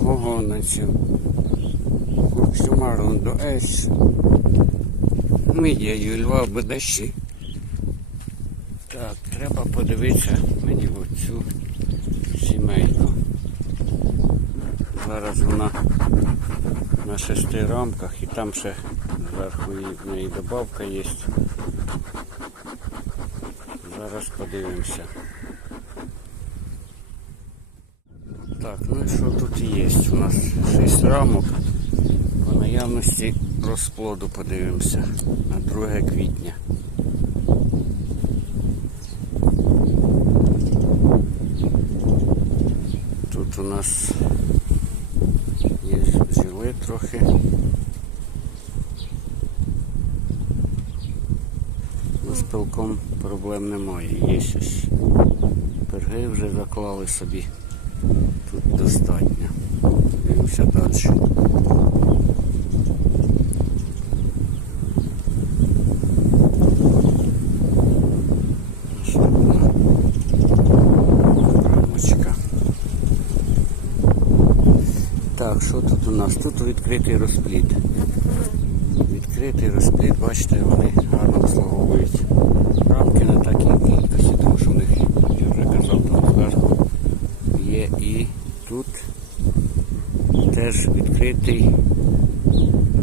Гогоницю, Курксюмарунду, Ес, Мидяю, Льва, Бедащі. Так, треба подивитися мені в цю сімейку. Зараз вона на шести рамках і там ще зверху в неї добавка є. Зараз подивимося. Так, ну що тут є? У нас 6 рамок. По наявності розплоду подивимося на 2 квітня. Тут у нас є бджоли трохи. Ну, з пилком проблем немає. Є ось перги вже заклали собі. Тут достатньо. Дивимося далі. Так, що тут у нас? Тут відкритий розплід. Відкритий розплід, бачите, вони гарно обслуговують рамки на такій кількості, тому що в них, я вже казав, там зверху є і тут теж відкритий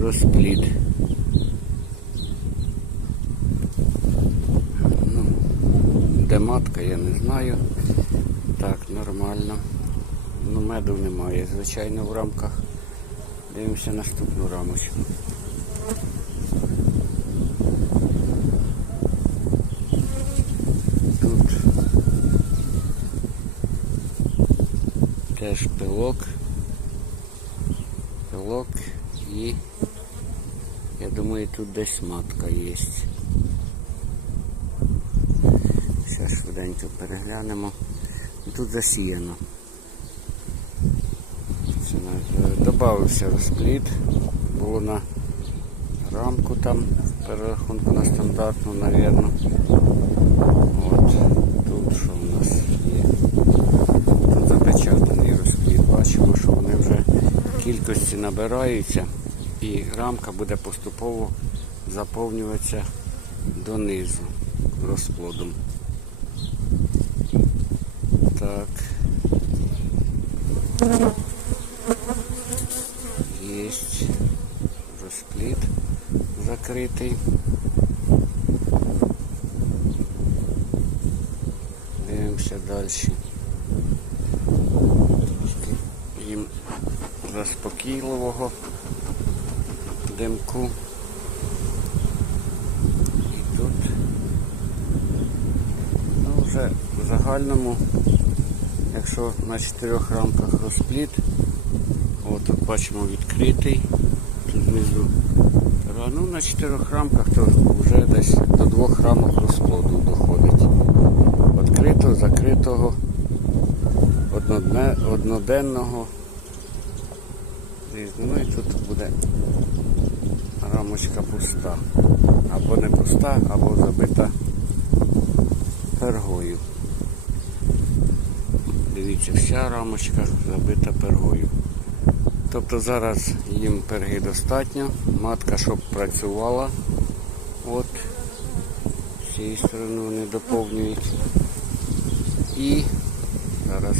розплід. Ну, де матка, я не знаю. Так, нормально. Ну, меду немає, звичайно, в рамках. Дивимося наступну рамочку. Тут теж пилок. Пилок і я думаю тут десь матка є. Ще швиденько переглянемо. Тут засіяно. Е, Добавився розплід. Було на рамку там перерахунку на стандартну, навірно. От тут що у нас є. Тут запечатаний розплід. Бачимо, що вони вже в кількості набираються і рамка буде поступово заповнюватися донизу розплодом. Так. Есть розплід закритий. Дивимося далі. Заспокійливого димку. І тут ну, вже в загальному, якщо на чотирьох рамках розплід, От бачимо відкритий. Тут знизу. Ну, на чотирьох рамках то вже десь до двох рамок розплоду доходить. Відкритого, закритого, одноденного. Тут буде рамочка пуста. Або не пуста, або забита пергою. Дивіться, вся рамочка забита пергою. Тобто зараз їм перги достатньо, матка щоб працювала. От з цієї сторони вони доповнюють. І зараз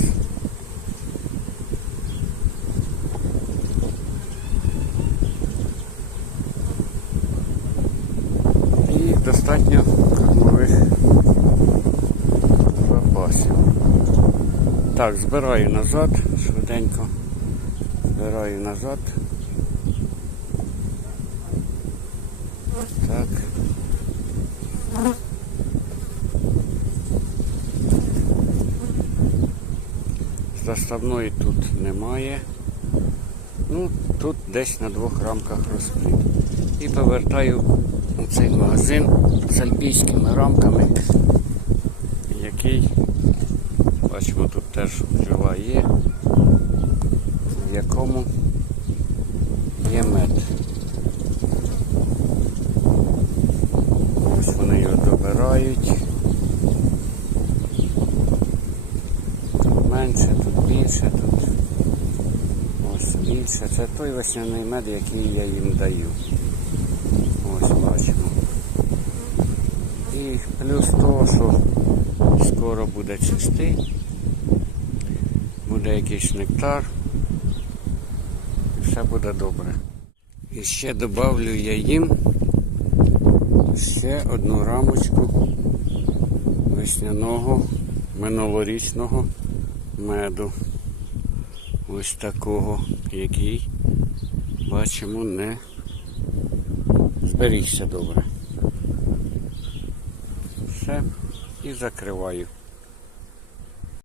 і достатньо кормових запасів. Так, збираю назад швиденько. Збираю назад. Так. Заставної тут немає. Ну, тут десь на двох рамках розплід. І повертаю цей магазин з альпійськими рамками, який, бачимо, тут теж бджола є в якому є мед. Ось вони його добирають. Тут менше, тут більше, тут ось більше. Це той весняний мед, який я їм даю. Ось бачимо. І плюс того, що скоро буде цвісти, буде якийсь нектар, і все буде добре. І ще добавлю я їм ще одну рамочку весняного минулорічного меду. Ось такого, який бачимо не зберігся добре. Все, і закриваю.